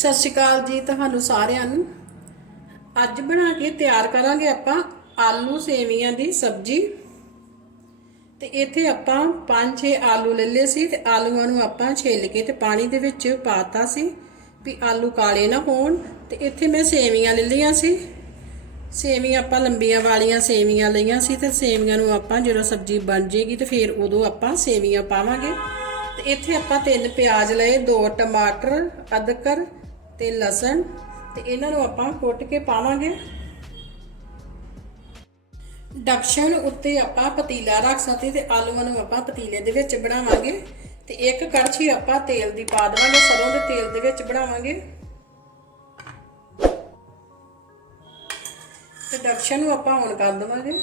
ਸਤਿ ਸ਼੍ਰੀ ਅਕਾਲ ਜੀ ਤੁਹਾਨੂੰ ਸਾਰਿਆਂ ਨੂੰ। ਅੱਜ ਬਣਾ ਕੇ ਤਿਆਰ ਕਰਾਂਗੇ ਆਪਾਂ ਆਲੂ ਸੇਵੀਆਂ ਦੀ ਸਬਜ਼ੀ। ਤੇ ਇੱਥੇ ਆਪਾਂ 5-6 ਆਲੂ ਲੈ ਲਏ ਸੀ ਤੇ ਆਲੂਆਂ ਨੂੰ ਆਪਾਂ ਛਿੱਲ ਕੇ ਤੇ ਪਾਣੀ ਦੇ ਵਿੱਚ ਪਾਤਾ ਸੀ ਵੀ ਆਲੂ ਕਾਲੇ ਨਾ ਹੋਣ ਤੇ ਇੱਥੇ ਮੈਂ ਸੇਵੀਆਂ ਲੈ ਲਈਆਂ ਸੀ। ਸੇਵੀਆਂ ਆਪਾਂ ਲੰਬੀਆਂ ਵਾਲੀਆਂ ਸੇਵੀਆਂ ਲਈਆਂ ਸੀ ਤੇ ਸੇਵੀਆਂ ਨੂੰ ਆਪਾਂ ਜਦੋਂ ਸਬਜ਼ੀ ਬਣ ਜੇਗੀ ਤੇ ਫਿਰ ਉਦੋਂ ਆਪਾਂ ਸੇਵੀਆਂ ਪਾਵਾਂਗੇ। ਤੇ ਇੱਥੇ ਆਪਾਂ ਤਿੰਨ ਪਿਆਜ਼ ਲਏ, ਦੋ ਟਮਾਟਰ, ਅਦਰਕ ਤੇ ਲਸਣ ਤੇ ਇਹਨਾਂ ਨੂੰ ਆਪਾਂ ਕੁੱਟ ਕੇ ਪਾਵਾਂਗੇ। ਡਕਸ਼ਨ ਉੱਤੇ ਆਪਾਂ ਪਤੀਲਾ ਰੱਖ ਸਕਦੇ ਤੇ ਆਲੂਆਂ ਨੂੰ ਆਪਾਂ ਪਤੀਲੇ ਦੇ ਵਿੱਚ ਬਣਾਵਾਂਗੇ ਤੇ ਇੱਕ ਕੜਛੀ ਆਪਾਂ ਤੇਲ ਦੀ ਪਾ ਦੇਵਾਂਗੇ, ਸਰੋਂ ਦੇ ਤੇਲ ਦੇ ਵਿੱਚ ਬਣਾਵਾਂਗੇ। ਤੇ ਡਕਸ਼ਨ ਨੂੰ ਆਪਾਂ ਔਨ ਕਰ ਦੇਵਾਂਗੇ।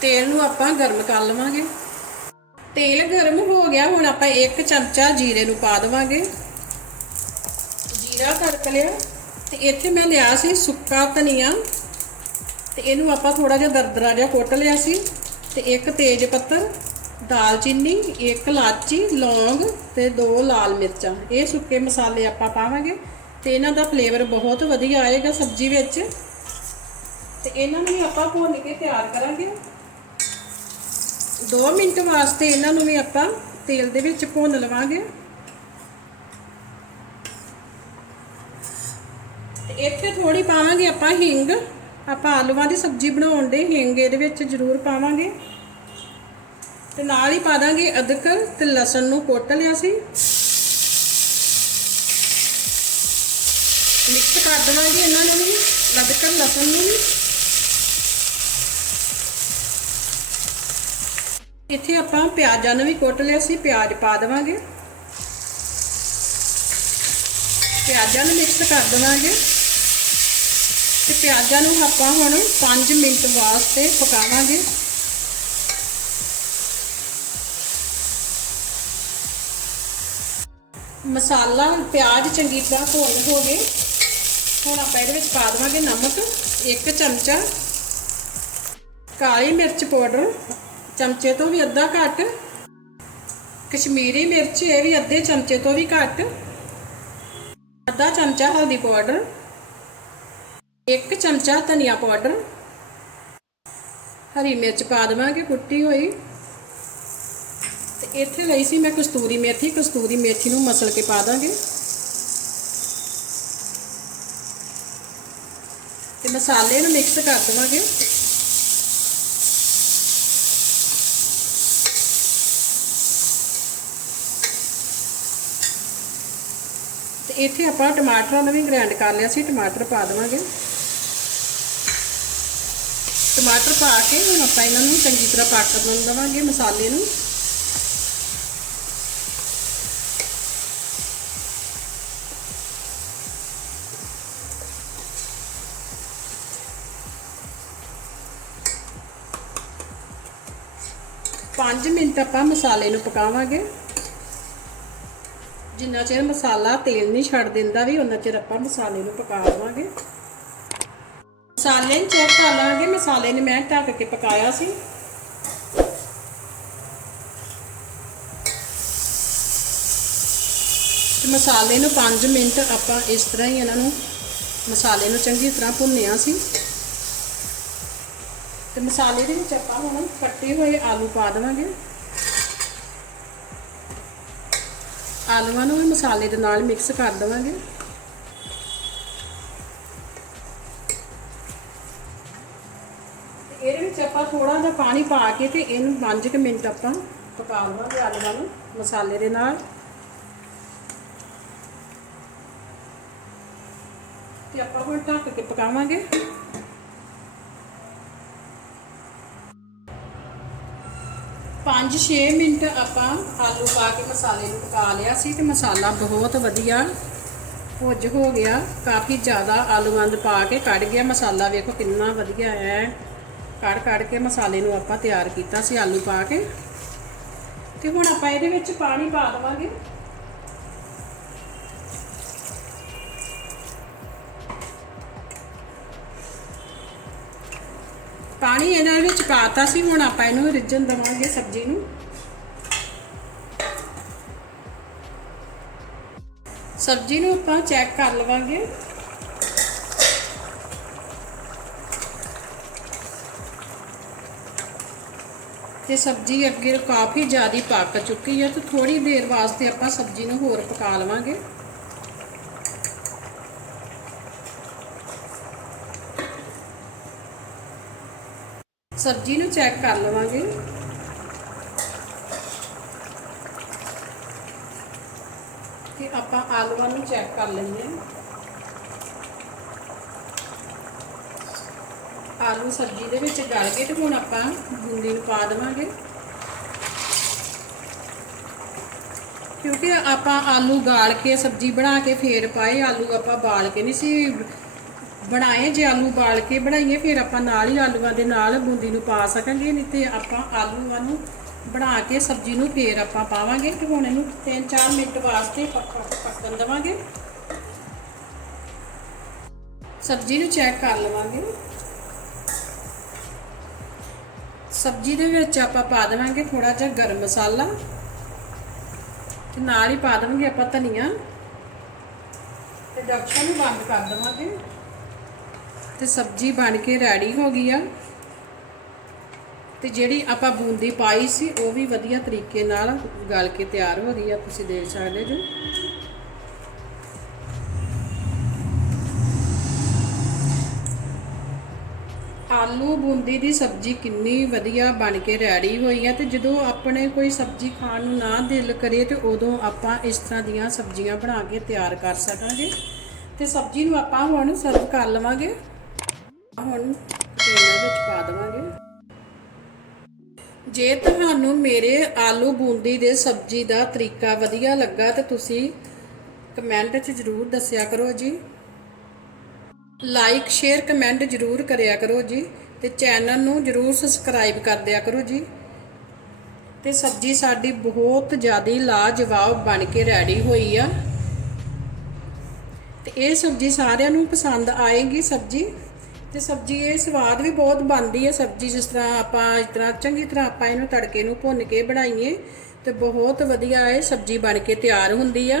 ਤੇਲ ਨੂੰ ਆਪਾਂ ਗਰਮ ਕਰ ਲਵਾਂਗੇ। ਤੇਲ ਗਰਮ ਹੋ ਗਿਆ, ਹੁਣ ਆਪਾਂ ਇੱਕ ਚਮਚਾ ਜੀਰੇ ਨੂੰ ਪਾ ਦੇਵਾਂਗੇ। ਜੀਰਾ ਤੜਕ ਲਿਆ ਤੇ ਇੱਥੇ ਮੈਂ ਲਿਆ ਸੀ ਸੁੱਕਾ ਧਨੀਆ ਤੇ ਇਹਨੂੰ ਆਪਾਂ ਥੋੜਾ ਜਿਹਾ ਦਰਦਰਾ ਜਿਹਾ ਕੁੱਟ ਲਿਆ ਸੀ ਤੇ ਇੱਕ ਤੇਜ ਪੱਤਰ ਦਾਲਚੀਨੀ ਇੱਕ ਇਲਾਚੀ, ਲੌਂਗ ਤੇ ਦੋ ਲਾਲ ਮਿਰਚਾਂ। ਇਹ ਸੁੱਕੇ ਮਸਾਲੇ ਆਪਾਂ ਪਾਵਾਂਗੇ ਤੇ ਇਹਨਾਂ ਦਾ ਫਲੇਵਰ ਬਹੁਤ ਵਧੀਆ ਆਏਗਾ ਸਬਜ਼ੀ ਵਿੱਚ। ਤੇ ਇਹਨਾਂ ਨੂੰ ਵੀ ਆਪਾਂ ਭੁੰਨ ਕੇ ਤਿਆਰ ਕਰਾਂਗੇ। 2 ਮਿੰਟ ਵਾਸਤੇ ਇਹਨਾਂ ਨੂੰ ਵੀ ਆਪਾਂ ਤੇਲ ਦੇ ਵਿੱਚ ਭੁੰਨ ਲਵਾਂਗੇ। ਇੱਥੇ ਥੋੜੀ ਪਾਵਾਂਗੇ ਆਪਾਂ ਹਿੰਗ। ਆਪਾਂ ਆਲੂਆਂ ਦੀ ਸਬਜ਼ੀ ਬਣਾਉਣ ਦੇ ਹਿੰਗ ਇਹਦੇ ਵਿੱਚ ਜ਼ਰੂਰ ਪਾਵਾਂਗੇ। ਤੇ ਨਾਲ ਹੀ ਪਾ ਦਾਂਗੇ ਅਦਰਕ ਤੇ ਲਸਣ ਨੂੰ ਕੁੱਟ ਲਿਆ ਸੀ। ਮਿਕਸ ਕਰ ਦੇਵਾਂਗੇ ਇਹਨਾਂ ਨੂੰ ਵੀ, ਅਦਰਕ, ਲਸਣ ਨੂੰ ਵੀ। ਇੱਥੇ ਆਪਾਂ ਪਿਆਜ਼ਾਂ ਨੂੰ ਵੀ ਕੁੱਟ ਲਿਆ ਸੀ, ਪਿਆਜ਼ ਪਾ ਦੇਵਾਂਗੇ। ਪਿਆਜ਼ਾਂ ਨੂੰ ਮਿਕਸ ਕਰ ਦੇਵਾਂਗੇ। ਪਿਆਜ਼ਾਂ ਨੂੰ ਆਪਾਂ ਹੁਣ 5 ਮਿੰਟ ਵਾਸਤੇ ਪਕਾਵਾਂਗੇ। ਮਸਾਲਾ ਪਿਆਜ਼ ਚੰਗੀ ਤਰ੍ਹਾਂ ਭੁੰਨ ਹੋ ਗਏ। ਹੁਣ ਆਪਾਂ ਇਹਦੇ ਵਿੱਚ ਪਾ ਦੇਵਾਂਗੇ ਨਮਕ 1 ਚਮਚਾ। ਕਾਲੀ ਮਿਰਚ ਪਾਊਡਰ, ਚਮਚੇ ਤੋਂ ਵੀ ਅੱਧਾ ਘੱਟ। ਕਸ਼ਮੀਰੀ ਮਿਰਚ, ਇਹ ਵੀ ਅੱਧੇ ਚਮਚੇ ਤੋਂ ਵੀ ਘੱਟ। ਅੱਧਾ ਚਮਚਾ ਹਲਦੀ ਪਾਊਡਰ। ਇੱਕ ਚਮਚਾ ਧਨੀਆ ਪਾਊਡਰ। ਹਰੀ ਮਿਰਚ ਪਾ ਦੇਵਾਂਗੇ, ਕੁੱਟੀ ਹੋਈ। ਤੇ ਇੱਥੇ ਲਈ ਸੀ ਮੈਂ ਕਸਤੂਰੀ ਮੇਥੀ। ਕਸਤੂਰੀ ਮੇਥੀ ਨੂੰ ਮਸਲ ਕੇ ਪਾ ਦਾਂਗੇ। ਤੇ ਮਸਾਲੇ ਨੂੰ ਮਿਕਸ ਕਰ ਦੇਵਾਂਗੇ। ਤੇ ਇੱਥੇ ਆਪਾਂ ਟਮਾਟਰਾਂ ਨੂੰ ਵੀ ਗ੍ਰਾਈਂਡ ਕਰ ਲਿਆ ਸੀ, ਟਮਾਟਰ ਪਾ ਦੇਵਾਂਗੇ। ਟਮਾਟਰ ਪਾ ਕੇ ਹੁਣ ਆਪਾਂ ਇਹਨਾਂ ਨੂੰ ਚੰਗੀ ਤਰ੍ਹਾਂ ਪਾਟਰ ਪੱਕ ਦੇਵਾਂਗੇ ਮਸਾਲੇ ਨੂੰ। ਪੰਜ ਮਿੰਟ ਆਪਾਂ ਮਸਾਲੇ ਨੂੰ ਪਕਾਵਾਂਗੇ। ਜਿੰਨਾ ਚਿਰ ਮਸਾਲਾ ਤੇਲ ਨਹੀਂ ਛੱਡ ਦਿੰਦਾ ਵੀ ਉਹਨਾਂ ਚਿਰ ਆਪਾਂ ਮਸਾਲੇ ਨੂੰ ਪਕਾ ਲਵਾਂਗੇ ਮਸਾਲੇ ਨੂੰ ਚੈੱਕ ਕਰ ਲਾਂਗੇ, ਮਸਾਲੇ ਨੇ ਮੈਂ ਢੱਕ ਕੇ ਪਕਾਇਆ ਸੀ। ਤੇ ਮਸਾਲੇ ਨੂੰ 5 ਮਿੰਟ ਆਪਾਂ ਇਸ ਤਰ੍ਹਾਂ ਹੀ ਇਹਨਾਂ ਨੂੰ ਮਸਾਲੇ ਨੂੰ ਚੰਗੀ ਤਰ੍ਹਾਂ ਭੁੰਨਿਆ ਸੀ। ਤੇ ਮਸਾਲੇ ਦੇ ਵਿੱਚ ਆਪਾਂ ਹੁਣ ਕੱਟੇ ਹੋਏ ਆਲੂ ਪਾ ਦੇਵਾਂਗੇ। ਆਲੂਆਂ ਨੂੰ ਵੀ ਮਸਾਲੇ ਦੇ ਨਾਲ ਮਿਕਸ ਕਰ ਦੇਵਾਂਗੇ। ਵਿੱਚ ਆਪਾਂ ਥੋੜਾ ਜਿਹਾ ਪਾਣੀ ਪਾ ਕੇ ਤੇ ਇਹਨੂੰ 5 ਮਿੰਟ ਆਪਾਂ ਪਕਾ ਲਵਾਂਗੇ ਆਲੂਆਂ ਨੂੰ ਮਸਾਲੇ ਦੇ ਨਾਲ। ਤੇ ਆਪਾਂ ਹੁਣ ਢੱਕ ਕੇ ਪਕਾਵਾਂਗੇ। ਪੰਜ 6 ਮਿੰਟ ਆਪਾਂ ਆਲੂ ਪਾ ਕੇ ਮਸਾਲੇ ਨੂੰ ਪਕਾ ਲਿਆ ਸੀ ਤੇ ਮਸਾਲਾ ਬਹੁਤ ਵਧੀਆ ਭੁੱਜ ਹੋ ਗਿਆ। ਕਾਫੀ ਜ਼ਿਆਦਾ ਆਲੂ ਗੰਦ ਪਾ ਕੇ ਕੱਢ ਗਿਆ। ਮਸਾਲਾ ਵੇਖੋ ਕਿੰਨਾ ਵਧੀਆ ਹੈ। ਕੱਢ ਕੱਢ ਕੇ ਮਸਾਲੇ ਨੂੰ ਆਪਾਂ ਤਿਆਰ ਕੀਤਾ ਸੀ ਆਲੂ ਪਾ ਕੇ। ਤੇ ਹੁਣ ਆਪਾਂ ਇਹਦੇ ਵਿੱਚ ਪਾਣੀ ਪਾ ਦੇਵਾਂਗੇ। ਪਾਣੀ ਇਹਨਾਂ ਵਿੱਚ ਪਾਤਾ ਸੀ, ਹੁਣ ਆਪਾਂ ਇਹਨੂੰ ਰਿੱਝਣ ਦਵਾਂਗੇ ਸਬਜ਼ੀ ਨੂੰ। ਸਬਜ਼ੀ ਨੂੰ ਆਪਾਂ ਚੈੱਕ ਕਰ ਲਵਾਂਗੇ। ਤੇ ਸਬਜ਼ੀ ਅੱਗੇ ਕਾਫੀ ਜ਼ਿਆਦਾ ਪੱਕ ਚੁੱਕੀ ਹੈ ਤੇ ਥੋੜੀ ਦੇਰ ਵਾਸਤੇ ਆਪਾਂ ਸਬਜ਼ੀ ਨੂੰ ਹੋਰ ਪਕਾ ਲਵਾਂਗੇ। ਸਬਜ਼ੀ ਨੂੰ ਚੈੱਕ ਕਰ ਲਵਾਂਗੇ। ਤੇ ਆਪਾਂ ਆਲੂਆਂ ਨੂੰ ਚੈੱਕ ਕਰ ਲੈਂਦੇ ਹਾਂ। ਆਲੂ ਸਬਜ਼ੀ ਦੇ ਵਿੱਚ ਗਲ ਗਏ ਤੇ ਹੁਣ ਆਪਾਂ ਬੂੰਦੀ ਨੂੰ ਪਾ ਦੇਵਾਂਗੇ। ਕਿਉਂਕਿ ਆਪਾਂ ਆਲੂ ਗਾਲ ਕੇ, ਸਬਜ਼ੀ ਬਣਾ ਕੇ ਫੇਰ ਪਾਏ, ਆਲੂ ਆਪਾਂ ਬਾਲ ਕੇ ਨਹੀਂ ਸੀ ਬਣਾਏ। ਜੇ ਆਲੂ ਬਾਲ ਕੇ ਬਣਾਈਏ, ਫਿਰ ਆਪਾਂ ਨਾਲ ਹੀ ਆਲੂਆਂ ਦੇ ਨਾਲ ਬੂੰਦੀ ਨੂੰ ਪਾ ਸਕਾਂਗੇ, ਨਹੀਂ ਤੇ ਆਪਾਂ ਆਲੂਆਂ ਨੂੰ ਬਣਾ ਕੇ, ਸਬਜ਼ੀ ਨੂੰ ਫੇਰ ਆਪਾਂ ਪਾਵਾਂਗੇ ਤੇ ਹੁਣ ਇਹਨੂੰ 3-4 ਮਿੰਟ ਵਾਸਤੇ ਪੱਕ- ਪੱਕਣ ਦੇਵਾਂਗੇ। ਸਬਜ਼ੀ ਨੂੰ ਚੈੱਕ ਕਰ ਲਵਾਂਗੇ। ਸਬਜ਼ੀ ਦੇ ਵਿੱਚ ਆਪਾਂ ਪਾ ਦੇਵਾਂਗੇ ਥੋੜਾ ਜਿਹਾ ਗਰਮ ਮਸਾਲਾ ਤੇ ਨਾਲ ਹੀ ਪਾ ਦੇਵਾਂਗੇ ਆਪਾਂ ਧਨੀਆ ਤੇ ਡੱਕਣ ਨੂੰ ਬੰਦ ਕਰ ਦੇਵਾਂਗੇ ਤੇ ਸਬਜ਼ੀ ਬਣ ਕੇ ਰੈਡੀ ਹੋ ਗਈ ਆ। ਤੇ ਜਿਹੜੀ ਆਪਾਂ ਬੂੰਦੀ ਪਾਈ ਸੀ, ਉਹ ਵੀ ਵਧੀਆ ਤਰੀਕੇ ਨਾਲ ਗਲ ਕੇ ਤਿਆਰ ਹੋ ਗਈ ਆ, ਤੁਸੀਂ ਦੇਖ ਸਕਦੇ ਜੋ। ਆਲੂ ਬੂੰਦੀ ਦੀ ਸਬਜ਼ੀ ਕਿੰਨੀ ਵਧੀਆ ਬਣ ਕੇ ਰੈਡੀ ਹੋਈ ਹੈ ਤੇ ਜਦੋਂ ਆਪਣੇ ਕੋਈ ਸਬਜ਼ੀ ਖਾਣ ਨੂੰ ਨਾ ਦਿਲ ਕਰੇ ਤੇ ਉਦੋਂ ਆਪਾਂ ਇਸ ਤਰ੍ਹਾਂ ਦੀਆਂ ਸਬਜ਼ੀਆਂ ਬਣਾ ਕੇ ਤਿਆਰ ਕਰ ਸਕਾਂਗੇ। ਤੇ ਸਬਜ਼ੀ ਨੂੰ ਆਪਾਂ ਹੁਣ ਸਰਵ ਕਰ ਲਵਾਂਗੇ। ਹੁਣ ਕੰਟੇਨਰ ਵਿੱਚ ਪਾ ਦੇਵਾਂਗੇ। ਜੇ ਤੁਹਾਨੂੰ ਮੇਰੇ ਆਲੂ ਬੂੰਦੀ ਦੇ ਸਬਜ਼ੀ ਦਾ ਤਰੀਕਾ ਵਧੀਆ ਲੱਗਾ ਤੇ ਤੁਸੀਂ ਕਮੈਂਟ 'ਚ ਜ਼ਰੂਰ ਦੱਸਿਆ ਕਰੋ ਜੀ। ਲਾਈਕ ਸ਼ੇਅਰ ਕਮੈਂਟ ਜ਼ਰੂਰ ਕਰਿਆ ਕਰੋ ਜੀ ਤੇ ਚੈਨਲ ਨੂੰ ਜ਼ਰੂਰ ਸਬਸਕ੍ਰਾਈਬ ਕਰ ਦਿਆ ਕਰੋ ਜੀ। ਤੇ ਸਬਜ਼ੀ ਸਾਡੀ ਬਹੁਤ ਜ਼ਿਆਦਾ ਲਾਜਵਾਬ ਬਣ ਕੇ ਰੈਡੀ ਹੋਈ ਆ। ਤੇ ਇਹ ਸਬਜ਼ੀ ਸਾਰਿਆਂ ਨੂੰ ਪਸੰਦ ਆਏਗੀ ਸਬਜ਼ੀ। ਤੇ ਸਬਜ਼ੀ ਇਹ ਸਵਾਦ ਵੀ ਬਹੁਤ ਬਣਦੀ ਹੈ ਸਬਜ਼ੀ, ਜਿਸ ਤਰ੍ਹਾਂ ਆਪਾਂ ਇਸ ਤਰ੍ਹਾਂ ਚੰਗੀ ਤਰ੍ਹਾਂ ਆਪਾਂ ਇਹਨੂੰ ਤੜਕੇ ਨੂੰ ਭੁੰਨ ਕੇ ਬਣਾਈਏ ਤੇ ਬਹੁਤ ਵਧੀਆ ਇਹ ਸਬਜ਼ੀ ਬਣ ਕੇ ਤਿਆਰ ਹੁੰਦੀ ਆ।